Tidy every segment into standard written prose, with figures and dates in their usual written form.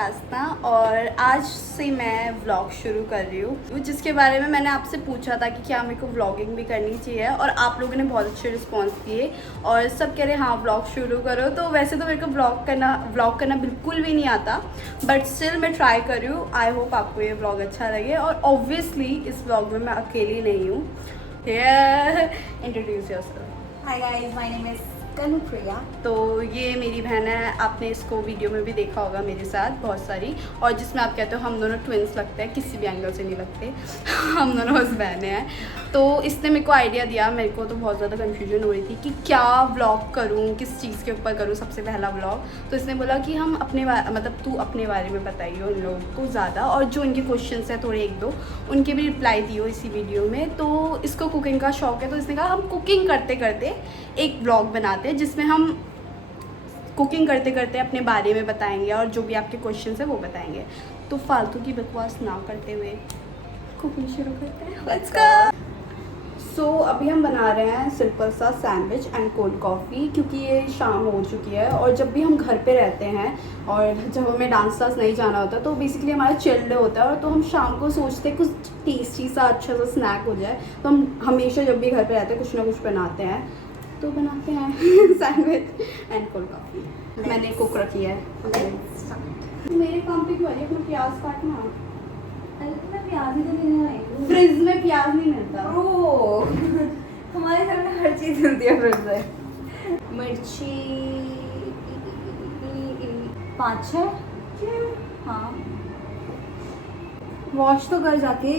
उपासना और आज से मैं व्लॉग शुरू कर रही हूँ, जिसके बारे में मैंने आपसे पूछा था कि क्या मेरे को व्लॉगिंग भी करनी चाहिए और आप लोगों ने बहुत अच्छे रिस्पांस दिए और सब कह रहे हाँ व्लॉग शुरू करो। तो वैसे तो मेरे को व्लॉग करना बिल्कुल भी नहीं आता, बट स्टिल मैं ट्राई कर रही हूँ। आई होप आपको ये व्लॉग अच्छा लगे और ऑब्वियसली इस व्लॉग में मैं अकेली नहीं हूँ। Introduce yourself. Hi guys, my name is Kanupriya. तो ये मेरी बहन है, आपने इसको वीडियो में भी देखा होगा मेरे साथ बहुत सारी, और जिसमें आप कहते हो हम दोनों ट्विंस लगते हैं, किसी भी एंगल से नहीं लगते हम दोनों बस बहनें हैं। तो इसने मेरे को आइडिया दिया, मेरे को तो बहुत ज़्यादा कन्फ्यूजन हो रही थी कि क्या व्लॉग करूँ, किस चीज़ के ऊपर करूँ सबसे पहला व्लॉग। तो इसने बोला कि हम अपने मतलब तू अपने बारे में बताइए उन लोगों को ज़्यादा, और जो इनके क्वेश्चन हैं थोड़े एक दो उनके भी रिप्लाई दियो इसी वीडियो में। तो इसको कुकिंग का शौक है, तो इसने कहा हम कुकिंग करते करते एक व्लॉग बनाते हैं जिसमें हम कुकिंग करते करते अपने बारे में बताएंगे और जो भी आपके क्वेश्चन है वो बताएंगे। तो फालतू की बकवास ना करते हुए कुकिंग शुरू करते हैं। Let's go. सो अभी हम बना रहे हैं सिंपल सा सैंडविच एंड कोल्ड कॉफ़ी, क्योंकि ये शाम हो चुकी है और जब भी हम घर पे रहते हैं और जब हमें डांस नहीं जाना होता तो बेसिकली हमारा चिल डे होता है, और तो हम शाम को सोचते हैं कुछ टेस्टी सा अच्छा सा स्नैक हो जाए। तो हम हमेशा जब भी घर पे रहते हैं कुछ ना कुछ बनाते हैं, तो बनाते हैं सैंडविच एंड कोल्ड कॉफ़ी। मैंने कुक रखी है। मेरे काम पे क्यों आ रही है अपना प्याज काटना? मैं प्याज ही तो लेने आई हूँ। फ्रिज में प्याज नहीं मिलता। ओह हमारे घर में हर चीज़ मिलती है फ्रिज में। मिर्ची 5-6। हाँ, वॉश तो कर जाके।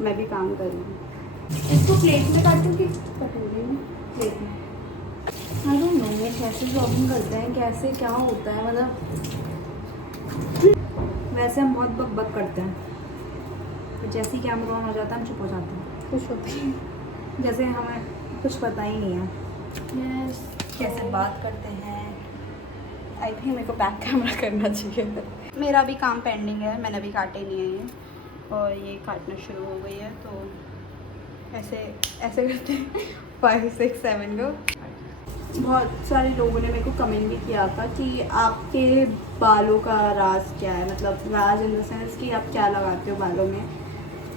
मैं भी काम कर रही हूँ। इसको प्लेट में काटूँ कि कटोरी में? प्लेट में। आई डोंट नो ये कैसे जॉगिंग करते हैं, कैसे क्या होता है, मतलब वैसे हम बहुत बक बक करते हैं, तो जैसे ही कैमरा ऑन हो जाता है हम चुप हो जाते हैं, खुश होती है जैसे हमें कुछ पता ही नहीं है यस कैसे बात करते हैं। आई थिंक मेरे को बैक कैमरा करना चाहिए। मेरा भी काम पेंडिंग है, मैंने अभी काटे नहीं है ये, और ये काटना शुरू हो गई है। तो ऐसे ऐसे करते हैं 5, 6, 7 को। बहुत सारे लोगों ने मेरे को कमेंट भी किया था कि आपके बालों का राज क्या है, मतलब राज इन द सेंस कि आप क्या लगाते हो बालों में।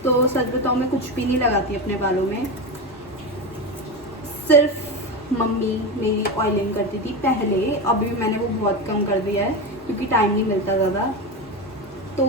तो सच बताऊँ मैं कुछ भी नहीं लगाती अपने बालों में, सिर्फ मम्मी मेरी ऑयलिंग करती थी पहले, अभी मैंने वो बहुत कम कर दिया है क्योंकि टाइम नहीं मिलता ज़्यादा। तो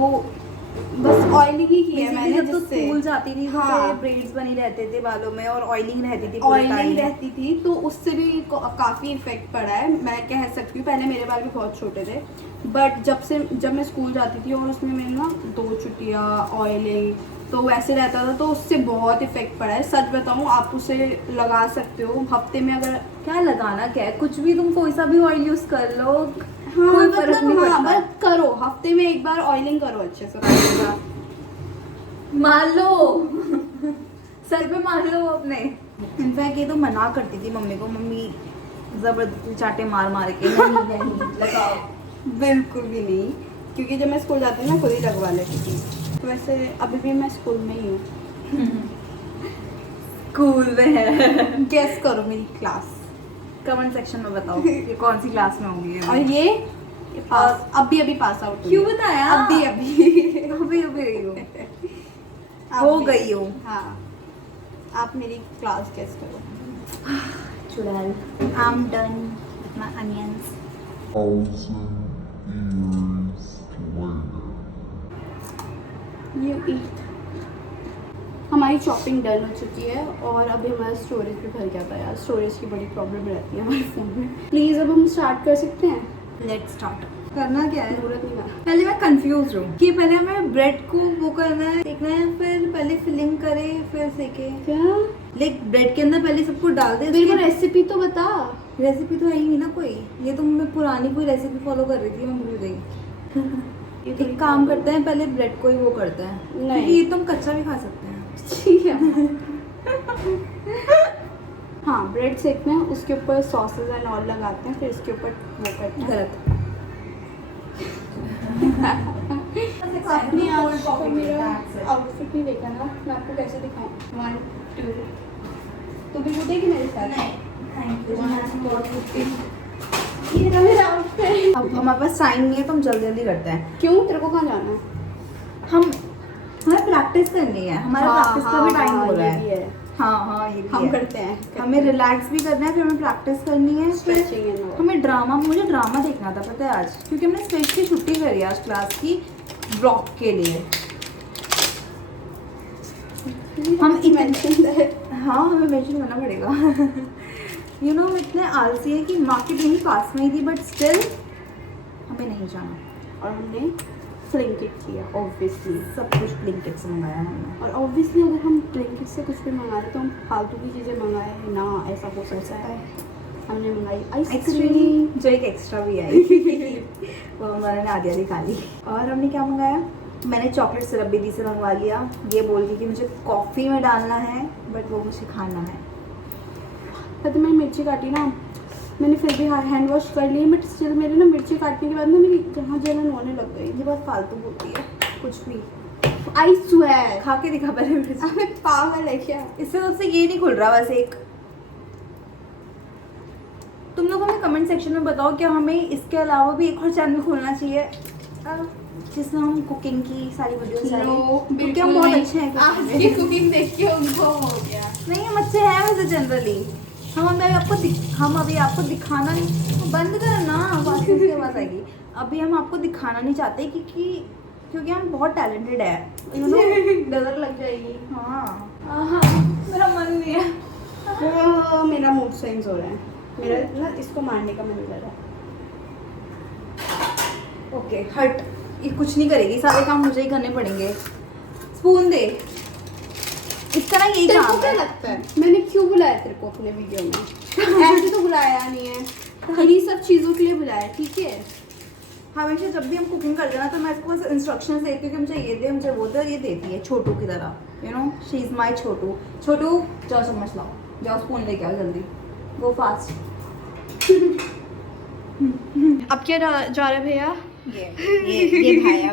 बस ऑयलिंग ही की है मैंने, तो जिससे स्कूल जाती थी तो हाँ ब्रेड्स बनी रहते थे बालों में और ऑयलिंग रहती थी, ऑयलिंग रहती थी, तो उससे भी काफ़ी इफेक्ट पड़ा है, मैं कह सकती हूँ। पहले मेरे बाल भी बहुत छोटे थे, बट जब मैं स्कूल जाती थी और उसमें मेरे ना 2 छुट्टियाँ ऑयलिंग तो वैसे रहता था, तो उससे बहुत इफेक्ट पड़ा है। सच बताऊँ आप उसे लगा सकते हो हफ्ते में, अगर क्या लगाना क्या है, कुछ भी तुम कोई सा भी ऑयल यूज कर लो, हाँ कोई फर्क नहीं मतलब हाँ पड़ता। बस करो, हफ्ते में एक बार ऑयलिंग करो अच्छे से। मान लो सर पे मान लो अपने। इनफैक्ट ये तो मना करती थी मम्मी को, मम्मी जबरदस्ती चाटे मार मार के नहीं नहीं लगाओ। बिल्कुल भी नहीं, क्योंकि जब मैं स्कूल जाती थी ना खुद ही लगवा लेती थी। वैसे अभी भी मैं स्कूल में ही हूँ। स्कूल में है। गेस करो मेरी क्लास। कमेंट सेक्शन में बताओ ये कौन सी क्लास में होंगी। और ये पास, अभी पास आउट क्यों बताया? अभी अभी हो गई हो। हाँ, आप मेरी क्लास गेस करो। चुड़ैल। I'm done with my onions. 1,000 years later. You eat. हमारी शॉपिंग डन हो चुकी है और अभी हमारा स्टोरेज भी भर गया था यार। स्टोरेज की बड़ी प्रॉब्लम रहती है हमारे फ़ोन में। प्लीज़ अब हम स्टार्ट कर सकते हैं? Let's start. करना क्या है? जरूरत नहीं है। पहले मैं कंफ्यूज हूँ कि पहले हमें ब्रेड को वो करना है, सेकना है, फिर पहले फिलिंग करे फिर सेके। क्या लाइक ब्रेड के अंदर पहले सब कुछ डाल दे। मेरे को रेसिपी तो बता। रेसिपी तो है ही नहीं ना कोई, ये तो मैं पुरानी कोई रेसिपी फॉलो कर रही थी, मैं भूल गई। एक काम करते हैं, पहले ब्रेड को ही वो करते हैं, क्योंकि ये तुम कच्चा भी खा सकते हैं। ठीक है। हाँ, ब्रेड सेकना है, उसके ऊपर सॉसेज एंड ऑल लगाते हैं, फिर इसके ऊपर वो करते हैं। गलत। आपने आज को मेरा आउटफिट नहीं देखा ना, मैं आपको कैसे दिखाऊं? 1, 2 तो भी वो देगी मेरे साथ। Thank you. ये रहा मेरा आउटफिट। अब हमारे पास टाइम नहीं है तो हम जल्दी जल्दी करते हैं। क्यों, तेरे को कहाँ जाना है? हमें प्रैक्टिस करनी है, हमारा प्रैक्टिस का भी टाइम हो रहा ये भी है। हाँ ये भी हम है। करते हैं। हमें रिलैक्स भी करना है, फिर हमें प्रैक्टिस करनी है, Stretching and फिर all. हमें मुझे ड्रामा देखना था पता है आज, क्योंकि हमने स्पेशली छुट्टी करी है आज क्लास की ब्लॉक के लिए। हम इतने हाँ हमें मेंशन करना पड़ेगा। यू नो हम इतने आलसी है कि मार्केट यहीं पास में ही थी, बट स्टिल हमें नहीं जाना। और हमने ब्लिंकिट किया ऑब्वियसली। सब कुछ ब्लिंकिट से मंगाया हमने। और ऑब्वियसली अगर हम ब्लिंकिट से कुछ भी मंगा रहे तो हम फालतू की चीज़ें मंगाए हैं ना, ऐसा हो सकता है। हमने मंगाई आइसक्रीम, जो एक एक्स्ट्रा भी आई। वो हमारे ने आधी आधी खा ली। और हमने क्या मंगाया, मैंने चॉकलेट सिरप भी दी से मंगवा लिया, ये बोल दी कि मुझे कॉफ़ी में डालना है, बट वो मुझे खाना है। पता मैंने मिर्ची काटी ना, मैंने फिर भी हैंड वॉश कर ली, बट स्टिल मेरे ना मिर्ची काटने के बाद ना मेरी जहाँ जलन होने लग गई। ये बहुत फालतू बोलती है कुछ भी। आई स्वेयर, खा के दिखा पहले मिर्ची। अबे पागल है क्या? इससे सबसे ये नहीं खुल रहा वैसे। एक तुम लोग हमें कमेंट सेक्शन में बताओ क्या हमें इसके अलावा भी एक और चैनल खोलना चाहिए जिसमें हम कुकिंग की सारी वीडियोस डालें। क्योंकि हम बहुत अच्छे हैं आपकी कुकिंग देख के उनको हो गया। नहीं हम अच्छे हैं वैसे जनरली। हम अभी आपको दिखाना नहीं, बंद करना आवाज़ की आवाज़ आएगी। अभी हम आपको दिखाना नहीं चाहते क्योंकि हम बहुत टैलेंटेड है, यू नो। नजर लग जाएगी। हाँ मेरा मन नहीं है। मेरा मूड स्विंग्स हो रहा है, मेरा ना इसको मारने का मन कर रहा है। ओके हट, ये कुछ नहीं करेगी, सारे काम मुझे ही करने पड़ेंगे। स्पून दे, इसका ना यही तेरे को काम क्या है। लगता है मैंने क्यों बुलाया तेरे को अपने वीडियो में? ऐसे तो बुलाया नहीं है, इन्हीं सब चीज़ों के लिए बुलाया, ठीक है? हमेशा जब भी हम कुकिंग करते हैं ना तो मैं इसको बस इंस्ट्रक्शंस देती हूँ कि मुझे ये दे, मुझे वो दे, और ये देती है छोटू की तरह। You know she is my Chhotu. Chhotu जाओ चम्मच लाओ, जाओ स्पून लेके आओ जल्दी, गो फास्ट। अब क्या जा रहा है भैया? ये भाया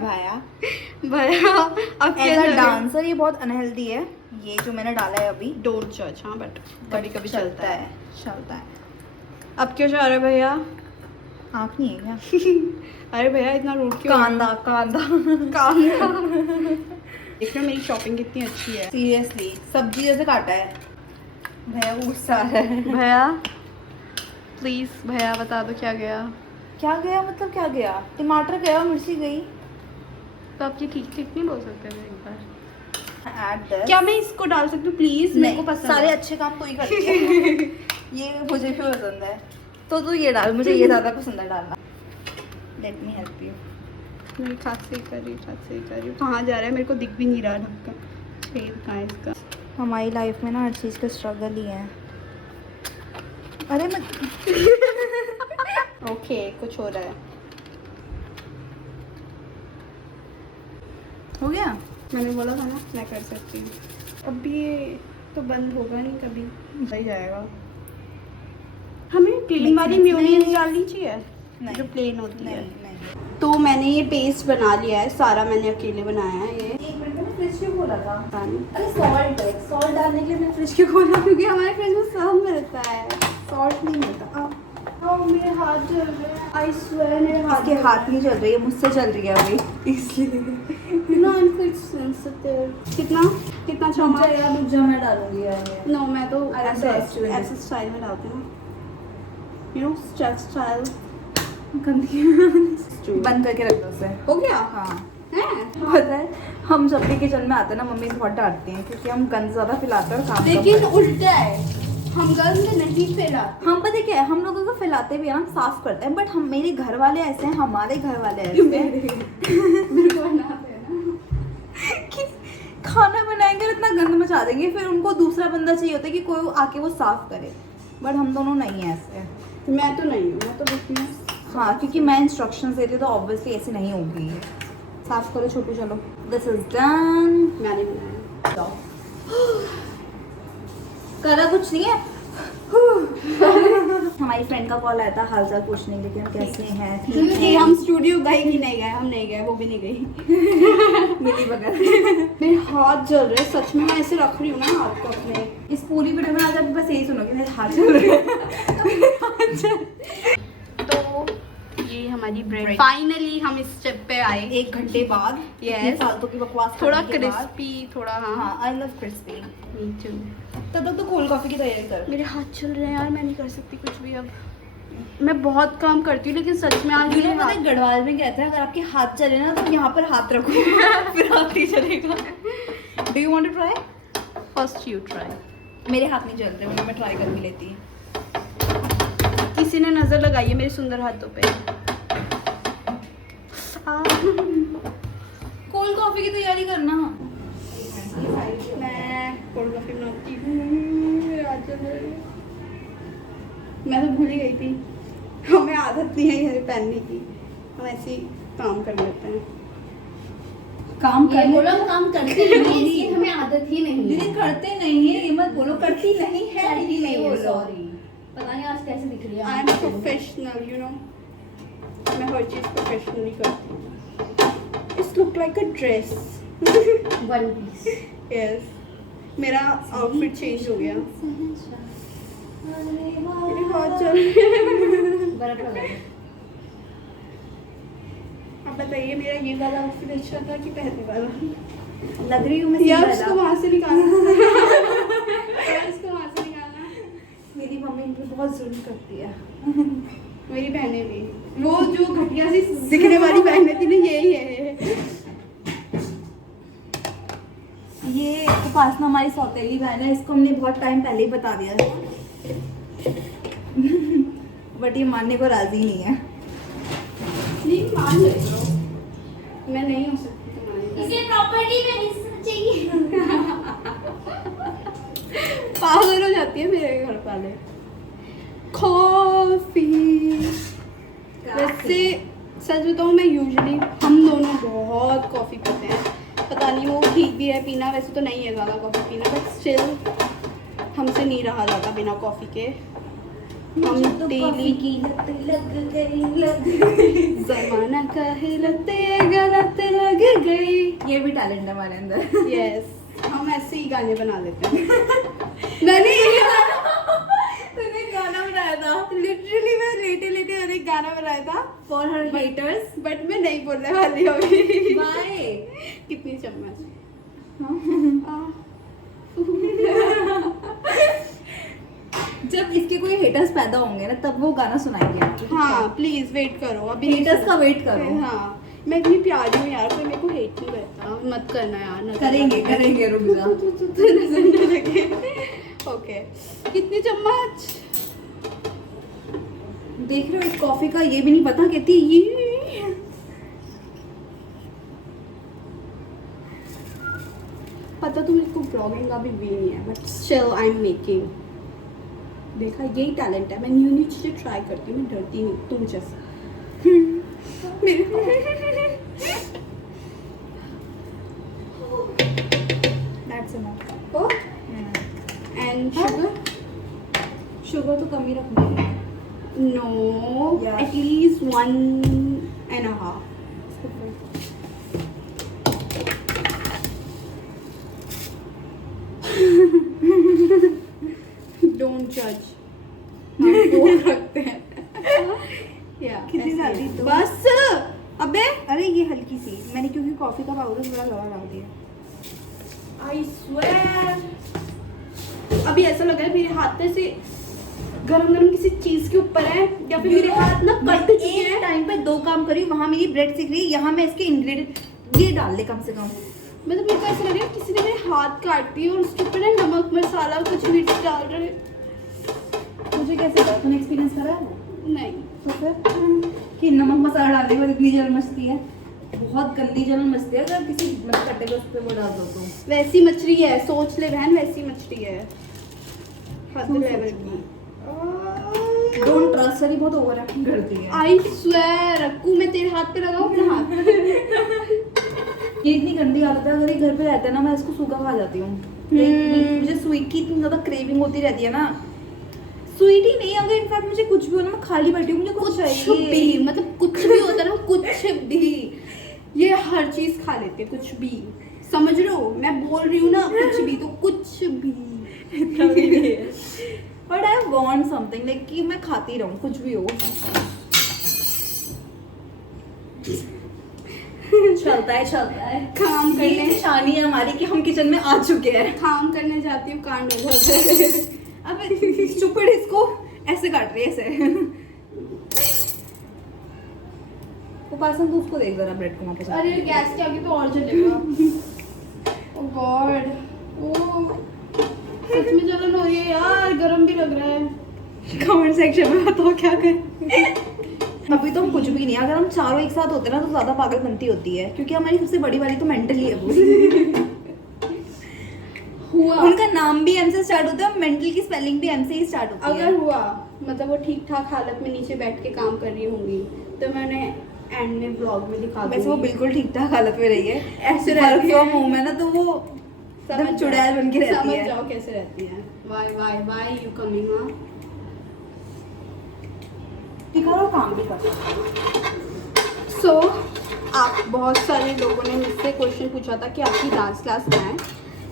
भैया अब क्या एज जा अ रहा है? डांसर ये बहुत अनहेल्दी है, ये जो मैंने डाला है अभी। डोंट जज। हाँ बट कभी कभी चलता है। चलता है। अब क्यों जा रहा है भैया? आँख नहीं है क्या? अरे भैया इतना रूट क्यों? कांदा काम देख रहे हो मेरी शॉपिंग कितनी अच्छी है। सीरियसली सब्जी जैसे काटा है। भैया वो गुस्सा आ रहा है। भैया प्लीज भैया बता दो क्या गया? क्या गया मतलब क्या गया? टमाटर गया, मिर्ची गई। तो आप ये ठीक ठीक नहीं बोल सकते थे एक बार? Add this. क्या मैं इसको डाल सकती हूँ प्लीज? मेरे को नहीं, पसंद सारे है। अच्छे काम तू ही करती है। ये मुझे भी पसंद है, तो तू ये डाल, मुझे ये ज़्यादा पसंद है डालना। Let me help you. मेरी खांसी कर रही कहाँ जा रहा है? मेरे को दिख भी नहीं रहा ढक्कन, छेद कहाँ है इसका? हमारी लाइफ में ना हर चीज़ का स्ट्रगल ही है। अरे मैं ओके कुछ हो रहा है। हो गया। मैंने बोला था ना मैं कर सकती हूँ। अब ये तो बंद होगा नहीं, कभी सही जाएगा। हमें प्लेन वाली नहीं, मेयोनीज नहीं। डालनी चाहिए नहीं। जो प्लेन होती है। नहीं। तो मैंने ये पेस्ट बना लिया है, सारा मैंने अकेले बनाया है ये। एक मिनट में फ्रिज क्यों खोला था? पानी अरे सॉल्ट डालने के लिए मैं फ्रिज क्यों खोला? क्योंकि हमारे फ्रिज में सब मिलता है, सॉल्ट नहीं मिलता। मेरे हाथ जल रहे हैं। आई स्वेयर मेरे हाथ इसके हाथ नहीं चल रही है, मुझसे चल रही है अभी, इसलिए। ना इनको सेंसिटिव। कितना चम्मच? रुक जा मैं डालूंगी यार। नो मैं तो अरे ऐसे restaurant। ऐसे स्टाइल में डालती हूँ, यू नो स्टेप स्टाइल। गंदी बंद करके रख दो उसे। हो गया हाँ है? पता है हम जब भी किचन में आते हैं ना मम्मी बहुत डांटती हैं क्योंकि हम गंद ज़्यादा फैलाते हैं और काम कम लेकिन करते उल्टा है, हम गंद नहीं फैलाते। हैं। हम पता है क्या है, हम लोगों को फैलाते भी है ना, साफ करते हैं, बट हम मेरे घर वाले ऐसे हैं, हमारे घर वाले ऐसे हैं मेरे को बनाते हैं ना कि खाना बनाएंगे और इतना गंद मचा देंगे, फिर उनको दूसरा बंदा चाहिए होता है कि कोई आके वो साफ करे, बट हम दोनों नहीं हैं ऐसे। मैं तो नहीं हूँ, मैं तो देखती हूँ। हाँ क्योंकि मैं इंस्ट्रक्शंस देती हूँ तो ऑब्वियसली ऐसे नहीं होगी ये। साफ करो छोटू, चलो दिस इज डन। मैंने बनाया। जाओ करा कुछ नहीं है। हमारी फ्रेंड का कॉल आया था हालचाल पूछने के लिए कि हम कैसे हैं, ठीक कि है। हम स्टूडियो गए कि नहीं गए? हम नहीं गए, वो भी नहीं गई। मिली बगल। मेरे हाथ जल रहे हैं सच में, मैं ऐसे रख रही हूँ ना हाथ को अपने। इस पूरी वीडियो में आज आप बस यही सुनोगे मेरे हाथ चल रहे हैं। तो ये हमारी हमारी ब्रेड। Bread. फाइनली हम इस स्टेप पे आए 1 घंटे बाद। Yes. इतनी फालतू की बकवास थोड़ा करने के बाद। क्रिस्पी, थोड़ा हाँ हाँ, I love crispy. Me too. तब तक तो कोल्ड कॉफी की तैयारी कर। मेरे हाथ चल रहे हैं यार, मैं नहीं कर सकती कुछ भी अब। मैं बहुत काम करती हूँ लेकिन सच में आज You know, मेरे पता है गढ़वाल में कहते हैं अगर आपके हाथ चले ना तो यहाँ पर हाथ रखो फिर हाथ नहीं चलेगा। Do you want to try? First you try. मेरे हाथ नहीं चल रहे, मतलब मैं ट्राई कर भी लेती। किसी ने नजर लगाई है मेरे सुंदर हाथों पे। कोल्ड कॉफी की तैयारी करना। मैं कोल्ड कॉफी बनाती हूँ। मेरे हाथ चल रहे हैं। मैं तो भूल ही गई थी, हमें आदत नहीं है ये पहनने की, हम ऐसे ही काम कर लेते हैं। काम ये कर बोलो काम करते नहीं है, इसलिए हमें आदत ही नहीं दीदी है। करते नहीं है, ये मत बोलो करती नहीं है, करती ये नहीं है, बोलो। सॉरी। पता नहीं आज कैसे दिख रही है I am professional, you know, मैं हर चीज़ प्रोफेशनली करती हूँ। It's look like a dress. One piece. Yes, मेरा आउटफिट चेंज हो गया। मेरे हाथ चल रहे हैं। बर्फ लगा दो। आप बताइए, मेरा ये वाला आउटफिट अच्छा था कि पहले वाला? लग रही हूँ मैं यार सिंड्रेला। उसको वहाँ से निकालना। यार उसको वहाँ से निकालना। मेरी मम्मी इन पे बहुत जुल्म करती है। मेरी बहनें भी, वो जो घटिया सी दिखने वाली बहनें थी ना, यही है। ये उपासना हमारी सौतेली बहन है, इसको हमने बहुत टाइम पहले ही बता दिया है बट ये मानने को राजी नहीं है। नहीं मान ले लो, मैं नहीं हो सकती तुम्हारी। इसे प्रॉपर्टी में हिस्सा चाहिए। पागल हो जाती है मेरे घर वाले। कॉफी। वैसे सच बताऊँ, मैं यूजुअली हम दोनों बहुत कॉफ़ी पीते हैं। पता नहीं वो ठीक भी है पीना, वैसे तो नहीं है ज़्यादा कॉफ़ी पीना, बट स्टिल हमसे नहीं रहा जाता बिना कॉफ़ी के। हम डेली की लग गई जमाना काहे लगते गलत लग गई। ये भी टैलेंट है हमारे अंदर। यस, हम ऐसे ही गाने बना लेते हैं। मैंने तूने गाना बनाया था लिटरली मैं लेटे लेटे मैंने एक गाना बनाया था फॉर हर हेटर्स। बट मैं नहीं बोलने वाली अभी। बाय। कितनी चम्मच? जब इसके कोई हेटर्स पैदा होंगे ना तब वो गाना सुनाएंगे आपको। हाँ प्लीज वेट करो अभी। हेटर्स का वेट करो। हाँ, मैं इतनी प्यारी हूँ यार, कोई मेरे को हेट नहीं करता। मत करना यार, नजर करेंगे लगे। करेंगे रुक जा। नजर न लगे। ओके, कितनी चम्मच? देख रहे हो इस कॉफी का ये भी नहीं पता, कहती ये पता तो मेरे को ब्लॉगिंग का भी वे नहीं है, but still I am making. देखा, यही टैलेंट है, मैं न्यू न्यू चीज़ें ट्राई करती हूँ, मैं डरती नहीं तुम जैसा। That's enough. And sugar? Sugar तो कम ही रखनी है। No, Yeah. एटलीस्ट 1.5। डोंट जज, हम वो रखते हैं। या कितनी डाली तो? बस। अबे अरे ये हल्की सी, मैंने क्योंकि कॉफी का पाउडर थोड़ा ज़्यादा डाल दिया। आई स्वेयर, अभी ऐसा लग रहा है मेरे हाथ में से गरम गरम किसी चीज के ऊपर है, या फिर मेरे हाथ ना कट चुके एक हैं। टाइम पे 2 काम करी, वहाँ मेरी ब्रेड सीख रही है, यहाँ मैं इसके इंग्रेडिएंट ये डाल ले कम से कम। मतलब मेरे को ऐसा लग रहा है किसी ने मेरे हाथ काट दिए और उसके ऊपर ना नमक मसाला कुछ मिर्च डाल रहे हैं। मुझे कैसे पता, तूने एक्सपीरियंस करा है? नहीं, तो फिर कि नमक मसाला डालने के बाद इतनी जलन मचती है, बहुत गंदी जलन मचती है अगर किसी कट्टे पे उस पे वो डाल दो तो। वैसी मछली है, सोच ले बहन, वैसी मछली है, हद क्यों लेवल सोचना? की। डोंट ट्रस्ट, सरी बहुत ओवर एक्टिंग करती है। आई स्वेयर, रक्कू मैं तेरे हाथ पे लगाऊं अपना हाथ? ये इतनी गंदी आदत है, अगर ये घर पे रहता है ना मैं इसको सूखा खा जाती हूँ। मुझे स्वीट की इतनी ज़्यादा क्रेविंग होती रहती है ना। स्वीट ही नहीं, अगर इनफैक्ट मुझे कुछ भी हो ना, मैं खाली बैठी हूँ, मुझे कुछ कुछ चाहिए। भी, मतलब कुछ भी होता है ना, कुछ भी, ये हर चीज खा लेते हैं, कुछ भी, समझ रहे हो? मैं बोल रही हूँ ना, कुछ भी तो कुछ भी। But I want something like कि मैं खाती रहूँ कुछ भी हो। चलता है काम ये करने निशानी है हमारी कि हम किचन में आ चुके हैं। काम करने जाती हूँ, कांड हो जाता है। अब स्टूपिड इसको ऐसे काट रही है ऐसे। उपासना तू उसको देख जरा ब्रेड को वहाँ पे। अरे गैस के आगे तो और जलेगा। ओह गॉड, ओह सच में जलन हो रही है यार, गरम भी लग रहा है। कमेंट सेक्शन में बताओ क्या करें। अभी तो हम कुछ भी नहीं, अगर हम चारों एक साथ होते ना तो ज्यादा पागलपंती होती है, क्योंकि हमारी सबसे बड़ी वाली तो मेंटली है पूरी। हुआ उनका नाम भी एम से स्टार्ट होता है, मेंटल की स्पेलिंग भी एम से ही स्टार्ट होती है। अगर हुआ मतलब वो ठीक ठाक हालत में नीचे बैठ के काम कर रही होंगी तो मैंने एंड में व्लॉग में दिखा दूंगी। वैसे वो बिल्कुल ठीक ठाक हालत में रही है, ऐसे वर्क रहती फ्रॉम है। होम है ना, तो वो एकदम चुड़ैल बन के रहती समझ है। जाओ कैसे रहती है। Why you coming on. दिखाओ काम भी कर। सो आप बहुत सारे लोगों ने मुझसे क्वेश्चन पूछा था कि आपकी डांस क्लास कहाँ है।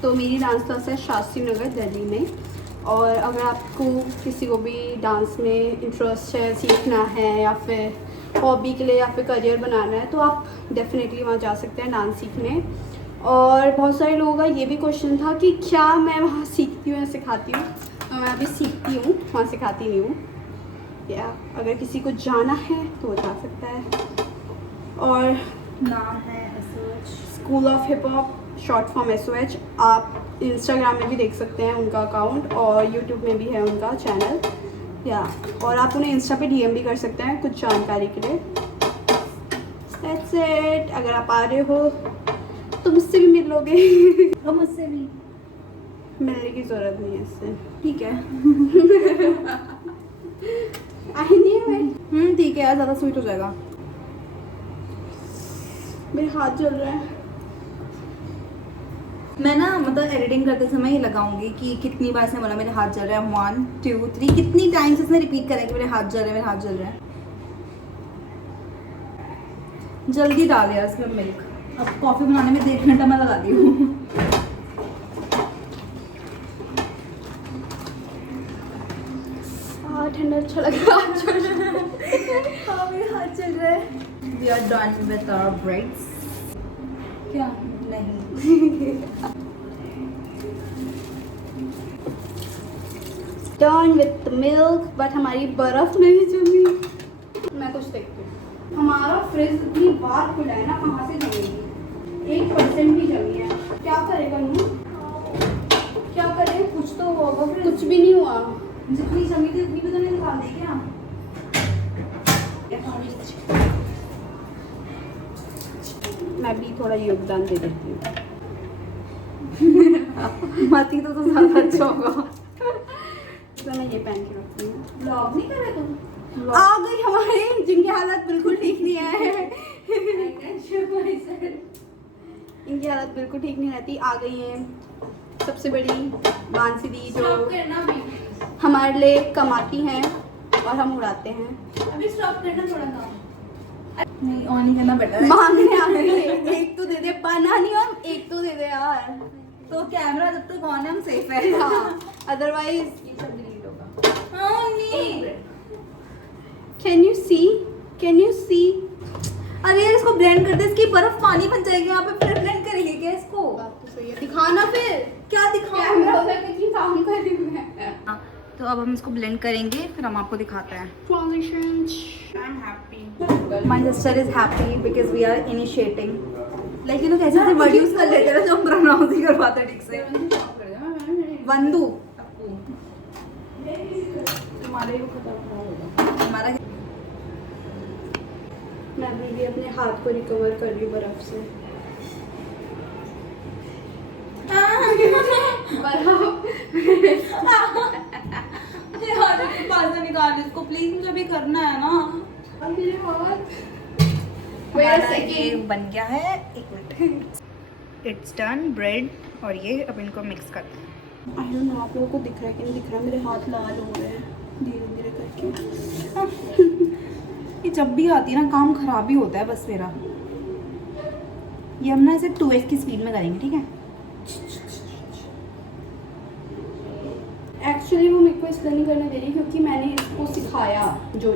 तो मेरी डांस क्लास है शास्त्री नगर दिल्ली में। और अगर आपको किसी को भी डांस में इंटरेस्ट है, सीखना है या फिर हॉबी के लिए या फिर करियर बनाना है तो आप डेफिनेटली वहाँ जा सकते हैं डांस सीखने। और बहुत सारे लोगों का ये भी क्वेश्चन था कि क्या मैं वहाँ सीखती हूँ या सिखाती हूँ। तो मैं अभी सीखती हूँ, वहाँ सिखाती नहीं हूँ। या अगर किसी को जाना है तो वो जा सकता है। और नाम है school of hip hop, short form SOH। आप इंस्टाग्राम में भी देख सकते हैं उनका अकाउंट और यूट्यूब में भी है उनका चैनल। या और आप उन्हें इंस्टा पे DM भी कर सकते हैं कुछ जानकारी के लिए। That's it। अगर आप आ रहे हो तो मुझसे भी मिल लोगे। और मुझसे भी मिलने की ज़रूरत नहीं है इससे। ठीक है। आई नहीं है ठीक है यार, ज़्यादा स्वीट हो जाएगा। मेरे हाथ जल रहा है। मैं ना मतलब एडिटिंग करते समय ही लगाऊंगी कि कितनी बार इसने बोला मेरे हाथ जल रहे हैं, 1 2 3, कितनी टाइम्स इसने रिपीट करा कि मेरे हाथ जल रहे हैं, मेरे हाथ जल रहे हैं। जल्दी डाल यार इसमें मिल्क। अब कॉफ़ी बनाने में 1.5 घंटा मैं लगा दी हूँ। ठंडा अच्छा लग रहा है। हाँ मेरे हाथ चल रहे हैं। We are done with our breaks। क्या नहीं। Done with the milk, but हमारी बर्फ नहीं जमी। मैं कुछ देखती हूँ। हमारा फ्रिज इतनी बार खुला है ना, कहाँ से जमेगी? 1% भी जमी है। क्या करेगा नू? क्या करे? कुछ तो होगा फिर। कुछ भी नहीं हुआ। जितनी जमी थी उतनी भी तो नहीं निकाल दी क्या? मैं भी थोड़ा योगदान दे देती हूँ। माती तो ज़्यादा अच्छा होगा। तो मैं ये पहन के रखती हूँ। ब्लॉग नहीं कर रहे तुम? आ गई हमारी जिनकी हालत बिल्कुल ठीक नहीं है। इनकी हालत बिल्कुल ठीक नहीं रहती। आ गई है सबसे बड़ी मानसी दी जो करना भी। हमारे लिए कमाती हैं और हम उड़ाते हैं। अभी स्टॉप करना थोड़ा काम। नहीं ऑन नहीं करना बेटर है। मांगने आ गई है। एक तो दे दे, पाना नहीं और एक तो दे दे यार। तो कैमरा जब तक ऑन है हम सेफ है। हाँ, अदरवाइज ये सब डिलीट होगा। हाँ नहीं। Can you see? Can you see? अरे यार इसको ब्लेंड करते इसकी बर्फ पानी बन जाएगी यहाँ पे, फिर ब्लेंड करेंगे क्या इसको? बात तो सही है। दिखाना फिर। क्या दिखाऊं? कैमरा उधर कितनी काम कर रही हूँ मैं। तो अब हम इसको ब्लेंड करेंगे, फिर हम आपको दिखाते हैं। Transition. I am happy. My sister is happy because we are initiating. Like you know कैसे ऐसे वर्ड यूज कर लेते हैं ना जो हम प्रोनाउंस ही कर पाते ठीक से। वंदू तुम्हारे को खतरनाक होगा। हमारा मैं भी अपने हाथ को रिकवर कर रही हूँ बर्फ से। पास से निकाल इसको प्लीज, मुझे भी करना है ना। मेरे हाथ। हमारा ये बन गया है। एक मिनट। It's done bread. और ये अब इनको मिक्स करते हैं। आई डोंट नो आप लोगों को दिख रहा है कि नहीं दिख रहा। मेरे हाथ लाल हो रहे हैं धीरे धीरे करके। ये जब भी आती है ना काम खराब ही होता है बस मेरा। ये हम ना इसे 2x की स्पीड में करेंगे, ठीक है? एक्चुअली वो मेरे को इसलिए नहीं करने दे रही क्योंकि मैंने इसको सिखाया। जो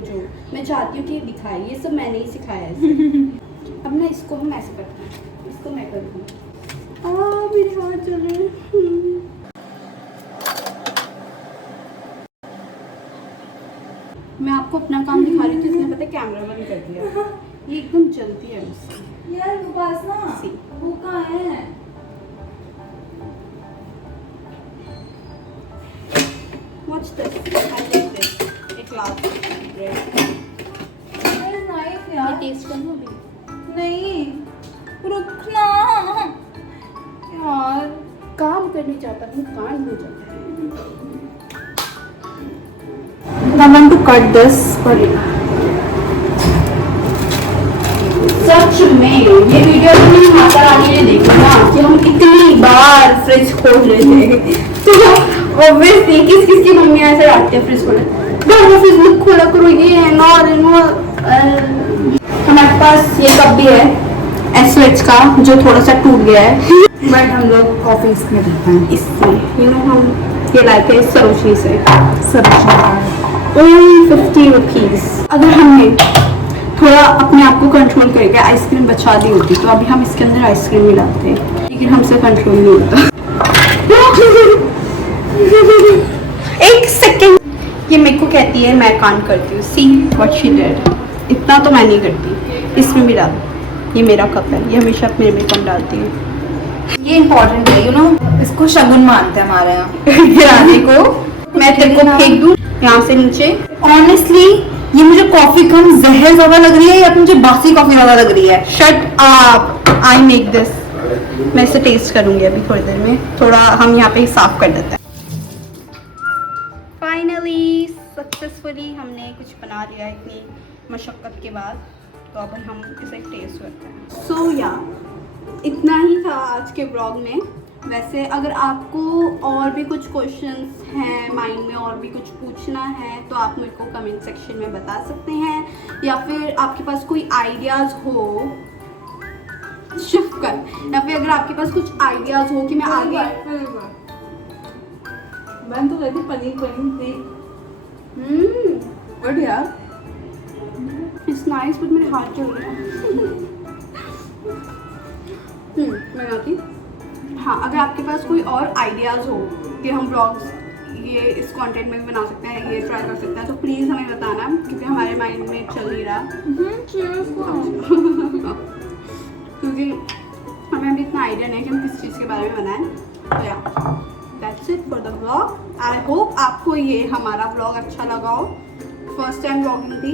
मैं चाहती हूँ कि ये दिखाए, ये सब मैंने ही सिखाया है इसे। अब ना इसको हम ऐसे करते हैं, इसको मैं कर दूँ। मेरे हाथ चल रहे हैं। मैं आपको अपना काम दिखा रही थी, इसने पता है कैमरा बंद कर दिया। ये एकदम जलती है मुझसे। यार वो पास ना सी। वो कहाँ है? Watch this. I take this. A glass of bread. Very nice ये यार। टेस्ट कर लो अभी। नहीं, रुकना यार। काम करने जाता हूँ, कांड हो जाता है। I want to cut this, but सच में ये वीडियो अपनी माता रानी ने देखी ना कि हम इतनी बार फ्रिज खोल रहे थे, तो ऑब्वियसली किस किस की मम्मी ऐसे डांटती है फ्रिज खोले, फ्रिज मत खोला करो, ये है ना और हमारे पास ये कप भी है एस्वेट्स का जो थोड़ा सा टूट गया है, बट हम लोग कॉफी इसमें पीते हैं। इसमें यू नो हम ये लाए थे सरोजनी से, सब ओनली 50 रुपीज़। अगर हमने थोड़ा अपने आप को कंट्रोल करके आइसक्रीम बचा दी होती तो अभी हम इसके अंदर आइसक्रीम मिलाते, लेकिन हमसे कंट्रोल नहीं होता। एक सेकेंड, ये मेरे को कहती है मैं काम करती हूँ। See what she did. इतना तो मैं नहीं करती। इसमें भी डाल, ये मेरा कप है, ये हमेशा मेरे में कम डालती है। ये इम्पोर्टेंट है, यू नो, इसको शगुन मानते हैं हमारे यहाँ। गिराने को मैं तेरे को फेंक दूँ यहाँ से नीचे। ऑनेस्टली ये मुझे कॉफी कम जहर ज्यादा लग रही है या मुझे बासी कॉफी ज्यादा लग रही है? Shut up, I make this. मैं इसे टेस्ट करूंगी अभी थोड़ी देर में। थोड़ा हम यहाँ पे साफ कर देते हैं। फाइनली सक्सेसफुली हमने कुछ बना लिया इतनी मशक्क़त के बाद, तो अब हम इसे टेस्ट करते हैं। सो या इतना ही था आज के ब्लॉग में। वैसे अगर आपको और भी कुछ क्वेश्चंस हैं माइंड में, और भी कुछ पूछना है, तो आप मेरे को कमेंट सेक्शन में बता सकते हैं, या फिर आपके पास कोई आइडियाज़ हो, शिफ्ट कर, या फिर अगर आपके पास कुछ आइडियाज़ हो कि मैं आगे मैं तो कहती पनीर थी। बट यार इट्स नाइस, बट मेरे हाथ चल रहे हैं। मैं आती। हाँ, अगर आपके पास कोई और आइडियाज़ हो कि हम ब्लॉग्स ये इस कंटेंट में भी बना सकते हैं, ये ट्राई कर सकते हैं, तो प्लीज़ हमें बताना, क्योंकि हमारे माइंड में चल नहीं रहा। क्योंकि हमें अभी इतना आइडिया नहीं कि हम किस चीज़ के बारे में बनाएं। तो या that's it for the blog. I hope आपको ये हमारा ब्लॉग अच्छा लगा हो। फर्स्ट टाइम ब्लॉगिंग थी,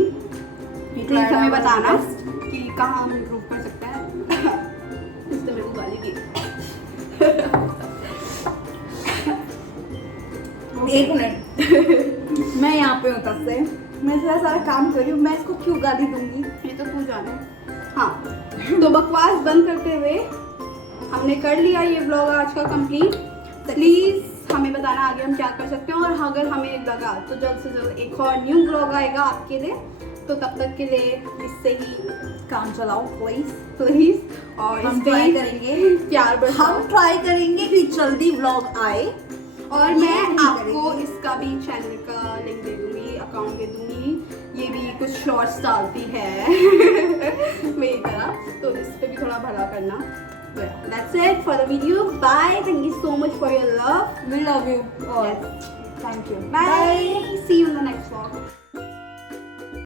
प्लीज़ हमें बताना कि कहाँ हम इम्प्रूव कर सकते हैं। इससे मेरे को गाली दी। एक मिनट, मैं यहाँ पे हूँ तब से, मैं इतना सारा काम कर रही हूँ, मैं इसको क्यों गाली दूंगी? ये तो तू जाने। हाँ, तो बकवास बंद करते हुए हमने कर लिया ये ब्लॉग आज का कंप्लीट। प्लीज़ हमें बताना आगे हम क्या कर सकते हैं, और अगर हमें लगा तो जल्द से जल्द एक और न्यू ब्लॉग आएगा आपके लिए। तो तब तक के लिए इससे ही काम चलाओ प्लीज़, और हम इस पे ट्राई करेंगे, प्यार बरसाओ। हम ट्राई करेंगे कि जल्दी व्लॉग आए। और ये मैं नहीं आपको करेंगे। इसका भी चैनल का लिंक दे दूंगी, अकाउंट दे दूंगी। ये भी कुछ शॉर्ट्स डालती है मेरी तरह, तो इस पे भी थोड़ा भला करना। That's it for the video. Bye. Thank you so much for your love. We love you all. Yes. Thank you. Bye. See you in the next vlog.